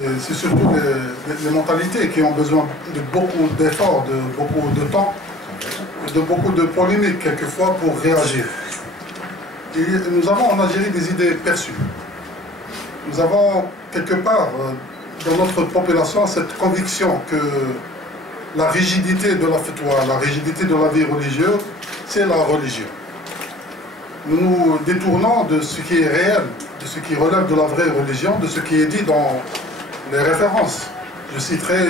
C'est surtout les mentalités qui ont besoin de beaucoup d'efforts, de beaucoup de temps, de beaucoup de polémiques quelquefois pour réagir. Et nous avons en Algérie des idées perçues. Nous avons quelque part dans notre population cette conviction que la rigidité de la fatwa, la rigidité de la vie religieuse, c'est la religion. Nous nous détournons de ce qui est réel, de ce qui relève de la vraie religion, de ce qui est dit dans les références. Je citerai,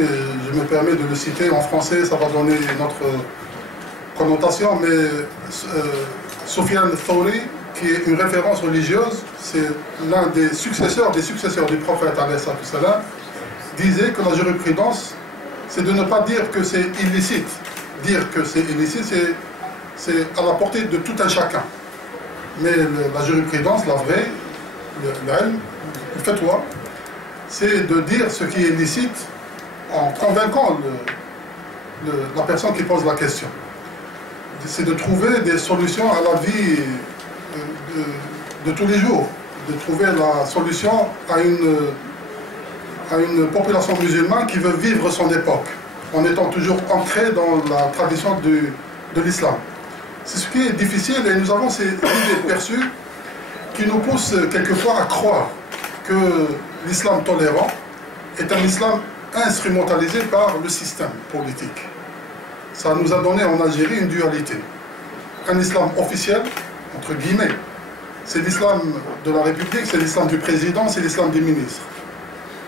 je me permets de le citer en français, ça va donner une autre connotation, mais Soufiane Thauri, qui est une référence religieuse, c'est l'un des successeurs du prophète, disait que la jurisprudence, c'est de ne pas dire que c'est illicite. Dire que c'est illicite, c'est à la portée de tout un chacun. Mais la jurisprudence, la vraie, le fatwa, c'est de dire ce qui est licite en convainquant la personne qui pose la question. C'est de trouver des solutions à la vie de tous les jours, de trouver la solution à une population musulmane qui veut vivre son époque, en étant toujours ancrée dans la tradition de l'islam. C'est ce qui est difficile et nous avons ces idées perçues qui nous poussent quelquefois à croire que l'islam tolérant est un islam instrumentalisé par le système politique. Ça nous a donné en Algérie une dualité. Un islam officiel, entre guillemets, c'est l'islam de la République, c'est l'islam du président, c'est l'islam des ministres.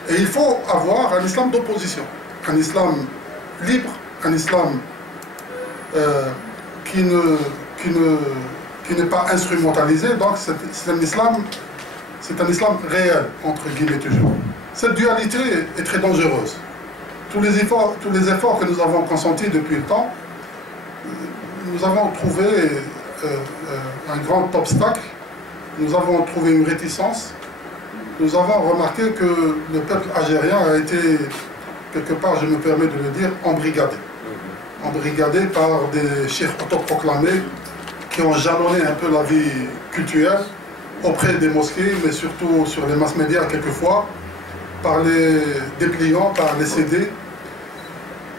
Et il faut avoir un islam d'opposition, un islam libre, un islam qui n'est pas instrumentalisé, donc c'est un islam réel, entre guillemets toujours. Cette dualité est très dangereuse. Tous les efforts que nous avons consentis depuis le temps, nous avons trouvé un grand obstacle, nous avons trouvé une réticence, nous avons remarqué que le peuple algérien a été, quelque part, je me permets de le dire, embrigadé. Embrigadé par des chefs autoproclamés qui ont jalonné un peu la vie culturelle auprès des mosquées, mais surtout sur les masses médias quelquefois, par les dépliants, par les CD.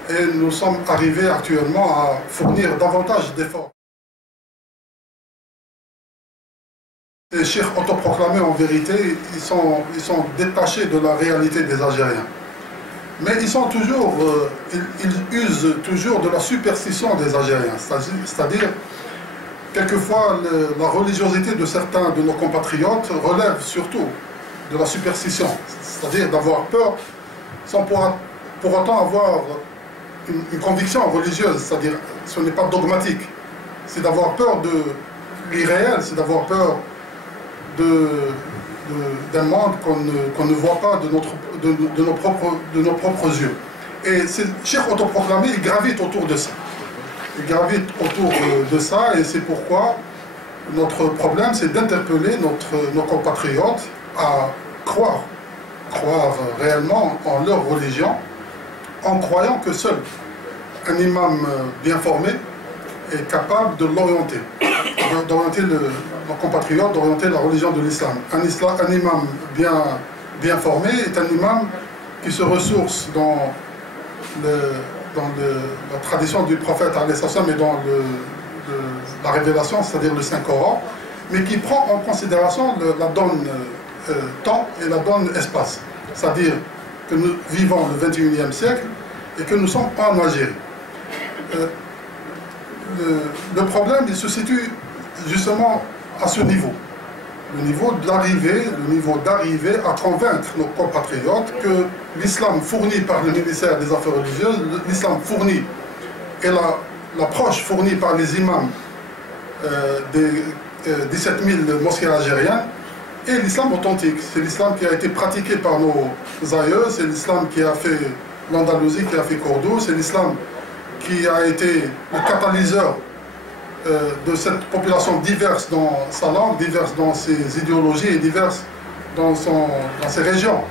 Et nous sommes arrivés actuellement à fournir davantage d'efforts. Les chefs autoproclamés, en vérité, ils sont détachés de la réalité des Algériens. Mais ils sont toujours, ils usent toujours de la superstition des Algériens. C'est-à-dire, quelquefois, la religiosité de certains de nos compatriotes relève surtout de la superstition. C'est-à-dire d'avoir peur sans pour autant avoir une conviction religieuse. C'est-à-dire, ce n'est pas dogmatique. C'est d'avoir peur de l'irréel, c'est d'avoir peur d'un monde qu'on ne voit pas de nos propres yeux. Et ces chefs autoproclamés, ils gravitent autour de ça. Ils gravitent autour de ça, et c'est pourquoi notre problème, c'est d'interpeller nos compatriotes à croire réellement en leur religion, en croyant que seul un imam bien formé est capable de l'orienter, d'orienter nos compatriotes, d'orienter la religion de l'islam. Un imam bien formé est un imam qui se ressource dans la tradition du prophète et dans la révélation, c'est-à-dire le Saint-Coran, mais qui prend en considération la donne temps et la donne espace. C'est-à-dire que nous vivons le 21e siècle et que nous sommes en Algérie. Le problème, il se situe justement à ce niveau. Le niveau d'arriver à convaincre nos compatriotes que l'islam fourni par le ministère des Affaires religieuses, l'islam fourni et l'approche fournie par les imams des 17 000 mosquées algériennes est l'islam authentique. C'est l'islam qui a été pratiqué par nos aïeux, c'est l'islam qui a fait l'Andalousie, qui a fait Cordoue, c'est l'islam qui a été le catalyseur de cette population diverse dans sa langue, diverse dans ses idéologies et diverse dans ses régions.